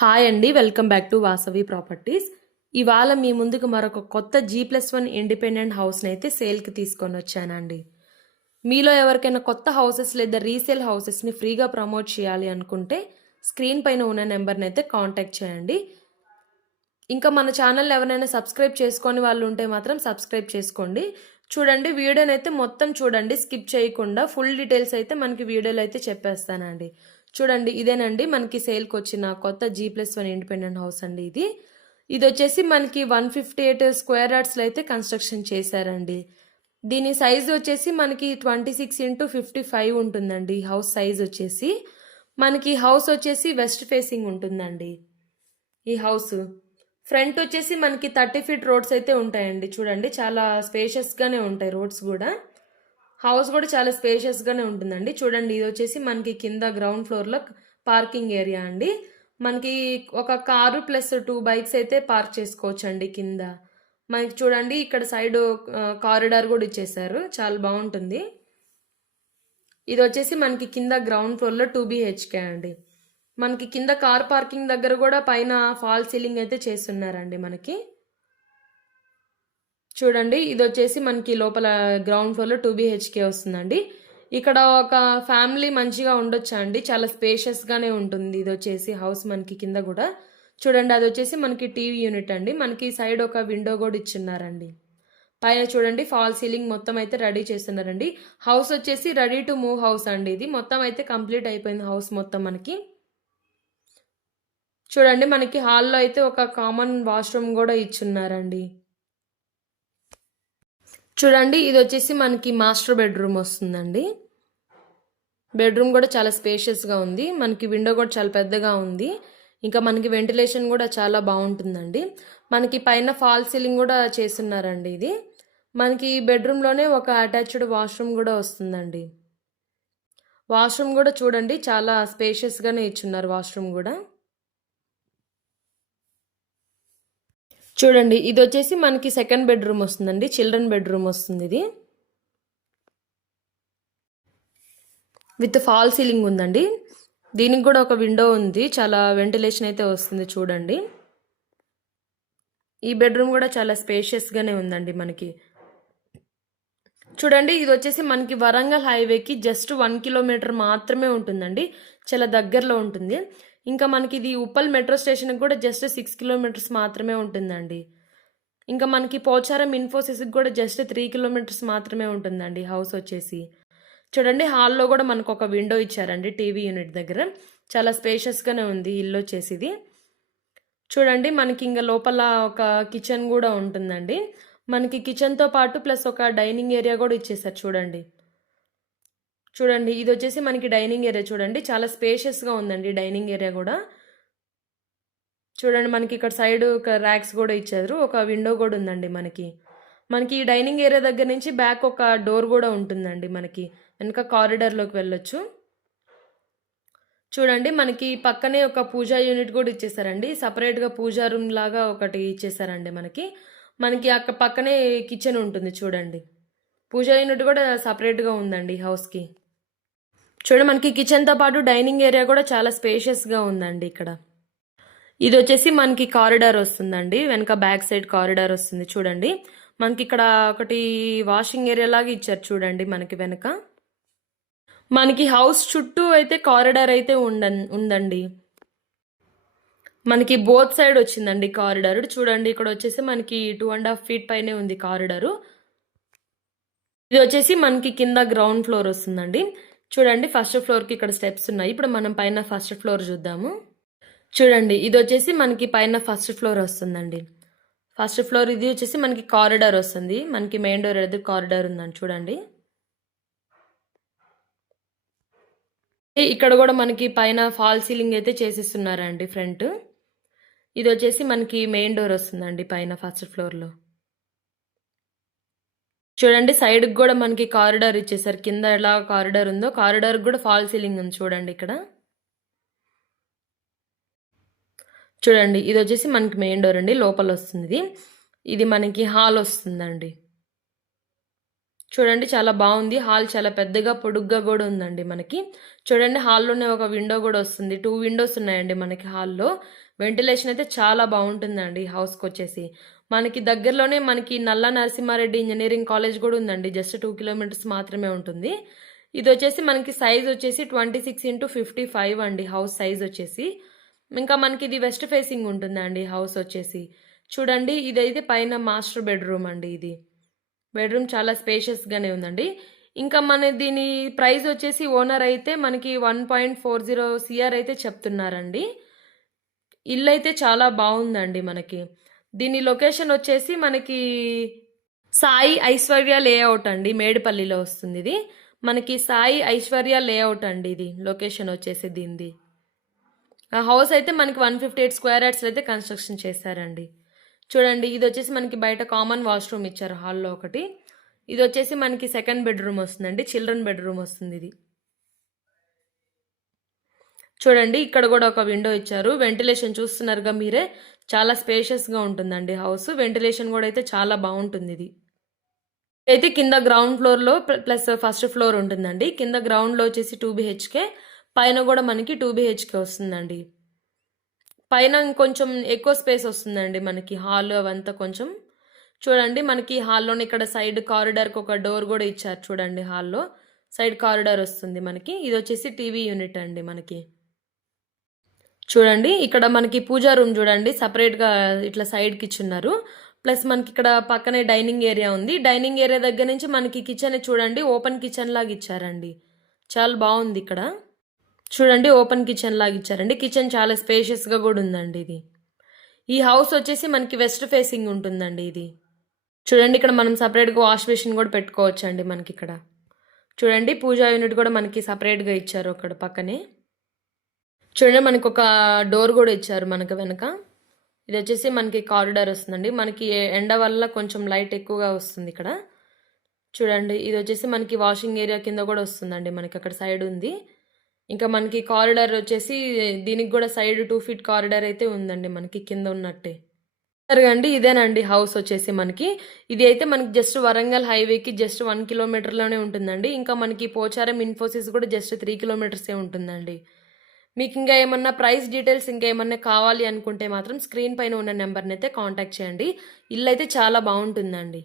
Hi అండి, welcome back to Vasavi properties. ఇవాళ మీ ముందుకు మరొక కొత్త G+1 ఇండిపెండెంట్ హౌస్ని అయితే సేల్కి తీసుకొని వచ్చానండి. మీలో ఎవరికైనా కొత్త హౌసెస్ లేదా రీసేల్ హౌసెస్ని ఫ్రీగా ప్రమోట్ చేయాలి అనుకుంటే స్క్రీన్ పైన ఉన్న నెంబర్ని అయితే కాంటాక్ట్ చేయండి. ఇంకా మన ఛానల్ ఎవరైనా సబ్స్క్రైబ్ చేసుకొని వాళ్ళు ఉంటే మాత్రం సబ్స్క్రైబ్ చేసుకోండి. చూడండి, వీడియోని అయితే మొత్తం చూడండి, స్కిప్ చేయకుండా. ఫుల్ డీటెయిల్స్ అయితే మనకి వీడియోలో అయితే చెప్పేస్తానండి. చూడండి, ఇదేనండి మనకి సేల్కి వచ్చిన కొత్త G+1 ఇండిపెండెంట్ హౌస్ అండి. ఇది వచ్చేసి మనకి 158 స్క్వేర్ యార్డ్స్లో అయితే కన్స్ట్రక్షన్ చేశారండి. దీని సైజ్ వచ్చేసి మనకి 26x55 ఉంటుందండి. హౌస్ సైజ్ వచ్చేసి మనకి హౌస్ వచ్చేసి వెస్ట్ ఫేసింగ్ ఉంటుందండి. ఈ హౌస్ ఫ్రంట్ వచ్చేసి మనకి 30 ఫీట్ రోడ్స్ అయితే ఉంటాయండి. చూడండి, చాలా స్పేషియస్గానే ఉంటాయి రోడ్స్ కూడా. హౌస్ కూడా చాలా స్పేషియస్గానే ఉంటుందండి. చూడండి, ఇది వచ్చేసి మనకి కింద గ్రౌండ్ ఫ్లోర్లో పార్కింగ్ ఏరియా అండి. మనకి ఒక కారు ప్లస్ 2 బైక్స్ అయితే పార్క్ చేసుకోవచ్చు అండి కింద. మనకి చూడండి, ఇక్కడ సైడ్ కారిడార్ కూడా ఇచ్చేసారు, చాలా బాగుంటుంది. ఇది వచ్చేసి మనకి కింద గ్రౌండ్ ఫ్లోర్లో 2 BHK అండి. మనకి కింద కార్ పార్కింగ్ దగ్గర కూడా పైన ఫాల్ సీలింగ్ అయితే చేస్తున్నారండి మనకి. చూడండి, ఇది వచ్చేసి మనకి లోపల గ్రౌండ్ ఫ్లోర్లో 2 BHK వస్తుందండి. ఇక్కడ ఒక ఫ్యామిలీ మంచిగా ఉండొచ్చా అండి, చాలా స్పేషియస్గానే ఉంటుంది. ఇది వచ్చేసి హౌస్ మనకి కింద కూడా చూడండి, అది వచ్చేసి మనకి టీవీ యూనిట్ అండి. మనకి సైడ్ ఒక విండో కూడా ఇచ్చున్నారండి. పైన చూడండి, ఫాల్ సీలింగ్ మొత్తం అయితే రెడీ చేస్తున్నారండి. హౌస్ వచ్చేసి రెడీ టు మూవ్ హౌస్ అండి. ఇది మొత్తం అయితే కంప్లీట్ అయిపోయింది హౌస్ మొత్తం మనకి. చూడండి, మనకి హాల్లో అయితే ఒక కామన్ వాష్రూమ్ కూడా ఇచ్చున్నారండి. చూడండి, ఇది వచ్చేసి మనకి మాస్టర్ బెడ్రూమ్ వస్తుందండి. బెడ్రూమ్ కూడా చాలా స్పేషియస్గా ఉంది. మనకి విండో కూడా చాలా పెద్దగా ఉంది. ఇంకా మనకి వెంటిలేషన్ కూడా చాలా బాగుంటుందండి. మనకి పైన ఫాల్ సీలింగ్ కూడా చేస్తున్నారండి. ఇది మనకి బెడ్రూమ్లోనే ఒక అటాచ్డ్ వాష్రూమ్ కూడా వస్తుందండి. వాష్రూమ్ కూడా చూడండి, చాలా స్పేషియస్గానే ఇచ్చున్నారు వాష్రూమ్ కూడా. చూడండి, ఇది వచ్చేసి మనకి సెకండ్ బెడ్రూమ్ వస్తుందండి, చిల్డ్రన్ బెడ్రూమ్ వస్తుంది. ఇది విత్ ఫాల్ సీలింగ్ ఉందండి. దీనికి కూడా ఒక విండో ఉంది, చాలా వెంటిలేషన్ అయితే వస్తుంది. చూడండి, ఈ బెడ్రూమ్ కూడా చాలా స్పేషియస్గానే ఉందండి మనకి. చూడండి, ఇది వచ్చేసి మనకి వరంగల్ హైవేకి జస్ట్ 1 కిలోమీటర్ మాత్రమే ఉంటుందండి, చాలా దగ్గరలో ఉంటుంది. ఇంకా మనకి ఇది ఉప్పల్ మెట్రో స్టేషన్కి కూడా జస్ట్ 6 కిలోమీటర్స్ మాత్రమే ఉంటుందండి. ఇంకా మనకి పోచారం ఇన్ఫోసిస్కి కూడా జస్ట్ 3 కిలోమీటర్స్ మాత్రమే ఉంటుందండి హౌస్ వచ్చేసి. చూడండి, హాల్లో కూడా మనకు ఒక విండో ఇచ్చారండి టీవీ యూనిట్ దగ్గర. చాలా స్పేషియస్గానే ఉంది ఇల్లు వచ్చేసి ఇది. చూడండి, మనకి ఇంకా లోపల ఒక కిచెన్ కూడా ఉంటుందండి. మనకి కిచెన్తో పాటు ప్లస్ ఒక డైనింగ్ ఏరియా కూడా ఇచ్చేసారు. చూడండి, ఇది వచ్చేసి మనకి డైనింగ్ ఏరియా. చూడండి, చాలా స్పేషియస్గా ఉందండి డైనింగ్ ఏరియా కూడా. చూడండి, మనకి ఇక్కడ సైడ్ ఒక ర్యాక్స్ కూడా ఇచ్చారు, ఒక విండో కూడా ఉందండి మనకి. ఈ డైనింగ్ ఏరియా దగ్గర నుంచి బ్యాక్ ఒక డోర్ కూడా ఉంటుందండి మనకి, వెనక కారిడార్లోకి వెళ్ళొచ్చు. చూడండి, మనకి పక్కనే ఒక పూజా యూనిట్ కూడా ఇచ్చేసారండి. సపరేట్గా పూజా రూమ్ లాగా ఒకటి ఇచ్చేసారండి మనకి అక్కడ పక్కనే కిచెన్ ఉంటుంది. చూడండి, పూజా యూనిట్ కూడా సపరేట్గా ఉందండి హౌస్కి. చూడండి, మనకి కిచెన్తో పాటు డైనింగ్ ఏరియా కూడా చాలా స్పేషియస్గా ఉందండి ఇక్కడ. ఇది వచ్చేసి మనకి కారిడార్ వస్తుందండి, వెనక బ్యాక్ సైడ్ కారిడార్ వస్తుంది. చూడండి, మనకి ఇక్కడ ఒకటి వాషింగ్ ఏరియా లాగా ఇచ్చారు. చూడండి, మనకి వెనక మనకి హౌస్ చుట్టూ అయితే కారిడార్ అయితే ఉందండి. మనకి బోత్ సైడ్ వచ్చిందండి కారిడార్. చూడండి, ఇక్కడ వచ్చేసి మనకి 2.5 ఫీట్ పైనే ఉంది కారిడారు. ఇది వచ్చేసి మనకి కింద గ్రౌండ్ ఫ్లోర్ వస్తుందండి. చూడండి, ఫస్ట్ ఫ్లోర్కి ఇక్కడ స్టెప్స్ ఉన్నాయి. ఇప్పుడు మనం పైన ఫస్ట్ ఫ్లోర్ చూద్దాము. చూడండి, ఇది వచ్చేసి మనకి పైన ఫస్ట్ ఫ్లోర్ వస్తుందండి. ఫస్ట్ ఫ్లోర్ ఇది వచ్చేసి మనకి కారిడార్ వస్తుంది. మనకి మెయిన్ డోర్ ఎదురు కారిడార్ ఉందండి. చూడండి, ఇక్కడ కూడా మనకి పైన ఫాల్ సీలింగ్ అయితే చేసిస్తున్నారండి ఫ్రంట్. ఇది వచ్చేసి మనకి మెయిన్ డోర్ వస్తుందండి పైన ఫస్ట్ ఫ్లోర్లో. చూడండి, సైడ్కి కూడా మనకి కారిడార్ ఇచ్చేసారు. కింద ఎలా కారిడార్ ఉందో కారిడార్ కూడా ఫాల్ సీలింగ్ ఉంది. చూడండి, ఇక్కడ చూడండి, ఇది వచ్చేసి మనకి మెయిన్ డోర్ అండి, లోపల వస్తుంది. ఇది మనకి హాల్ వస్తుందండి. చూడండి చాలా బాగుంది. హాల్ చాలా పెద్దగా పొడుగ్గా కూడా ఉందండి మనకి. చూడండి హాల్లోనే ఒక విండో కూడా వస్తుంది. 2 విండోస్ ఉన్నాయండి మనకి హాల్లో. వెంటిలేషన్ అయితే చాలా బాగుంటుందండి ఈ హౌస్కి వచ్చేసి. మనకి దగ్గరలోనే మనకి నల్ల నరసింహారెడ్డి ఇంజనీరింగ్ కాలేజ్ కూడా ఉందండి. జస్ట్ 2 కిలోమీటర్స్ మాత్రమే ఉంటుంది. ఇది వచ్చేసి మనకి సైజ్ వచ్చేసి 26x55 అండి హౌస్ సైజ్ వచ్చేసి. ఇంకా మనకి ఇది వెస్ట్ ఫేసింగ్ ఉంటుందండి హౌస్ వచ్చేసి. చూడండి ఇదైతే పైన మాస్టర్ బెడ్రూమ్ అండి ఇది. బెడ్రూమ్ చాలా స్పేషియస్గానే ఉందండి. ఇంకా మన దీని ప్రైస్ వచ్చేసి ఓనర్ అయితే మనకి 1.40 CR అయితే చెప్తున్నారండి. ఇల్లు అయితే చాలా బాగుందండి మనకి. దీని లొకేషన్ వచ్చేసి మనకి సాయి ఐశ్వర్య లేఅవుట్ అండి, మేడిపల్లిలో వస్తుంది ఇది. మనకి సాయి ఐశ్వర్య లేఅవుట్ అండి ఇది లొకేషన్ వచ్చేసి దీనిది. ఆ హౌస్ అయితే మనకి 158 స్క్వేర్ యార్డ్స్ అయితే కన్స్ట్రక్షన్ చేశారండి. చూడండి ఇది వచ్చేసి మనకి బయట కామన్ వాష్రూమ్ ఇచ్చారు హాల్లో ఒకటి. ఇది వచ్చేసి మనకి సెకండ్ బెడ్రూమ్ వస్తుందండి, చిల్డ్రన్ బెడ్రూమ్ వస్తుంది ఇది. చూడండి ఇక్కడ కూడా ఒక విండో ఇచ్చారు. వెంటిలేషన్ చూస్తున్నారుగా మీరే, చాలా స్పేషియస్గా ఉంటుందండి హౌస్. వెంటిలేషన్ కూడా అయితే చాలా బాగుంటుంది ఇది. అయితే కింద గ్రౌండ్ ఫ్లోర్లో ప్లస్ ఫస్ట్ ఫ్లోర్ ఉంటుందండి. కింద గ్రౌండ్లో వచ్చేసి 2 BHK, పైన కూడా మనకి 2 BHK వస్తుందండి. పైన ఇంకొంచెం ఎక్కువ స్పేస్ వస్తుందండి మనకి హాల్ అవంతా కొంచెం. చూడండి మనకి హాల్లోనే ఇక్కడ సైడ్ కారిడార్కి ఒక డోర్ కూడా ఇచ్చారు. చూడండి హాల్లో సైడ్ కారిడార్ వస్తుంది మనకి. ఇది వచ్చేసి టీవీ యూనిట్ అండి మనకి. చూడండి ఇక్కడ మనకి పూజా రూమ్ చూడండి సపరేట్గా ఇట్లా సైడ్కి ఇచ్చున్నారు. ప్లస్ మనకి ఇక్కడ పక్కనే డైనింగ్ ఏరియా ఉంది. డైనింగ్ ఏరియా దగ్గర నుంచి మనకి కిచెన్ చూడండి ఓపెన్ కిచెన్ లాగా ఇచ్చారండి. చాలా బాగుంది ఇక్కడ. చూడండి ఓపెన్ కిచెన్ లాగా ఇచ్చారండి. కిచెన్ చాలా స్పేషియస్గా కూడా ఉందండి ఇది. ఈ హౌస్ వచ్చేసి మనకి వెస్ట్ ఫేసింగ్ ఉంటుందండి ఇది. చూడండి ఇక్కడ మనం సపరేట్గా వాష్ బేసిన్ కూడా పెట్టుకోవచ్చు అండి మనకి ఇక్కడ. చూడండి పూజా యూనిట్ కూడా మనకి సపరేట్గా ఇచ్చారు అక్కడ పక్కనే. చూడండి మనకి ఒక డోర్ కూడా ఇచ్చారు మనకు వెనక. ఇది వచ్చేసి మనకి కారిడార్ వస్తుందండి. మనకి ఎండ వల్ల కొంచెం లైట్ ఎక్కువగా వస్తుంది ఇక్కడ. చూడండి ఇది వచ్చేసి మనకి వాషింగ్ ఏరియా కింద కూడా వస్తుందండి మనకి అక్కడ సైడ్ ఉంది. ఇంకా మనకి కారిడార్ వచ్చేసి దీనికి కూడా సైడ్ 2 feet కారిడార్ అయితే ఉందండి మనకి కింద ఉన్నట్టే. సరేండి ఇదేనండి హౌస్ వచ్చేసి మనకి. ఇది అయితే మనకి జస్ట్ వరంగల్ హైవేకి జస్ట్ 1 kilometerలోనే ఉంటుందండి. ఇంకా మనకి పోచారం ఇన్ఫోసిస్ కూడా జస్ట్ 3 kilometers ఉంటుందండి. మీకు ఇంకా ఏమన్నా ప్రైస్ డీటెయిల్స్ ఇంకా ఏమన్నా కావాలి అనుకుంటే మాత్రం స్క్రీన్ పైన ఉన్న నెంబర్ని అయితే కాంటాక్ట్ చేయండి. ఇల్లు అయితే చాలా బాగుంటుందండి.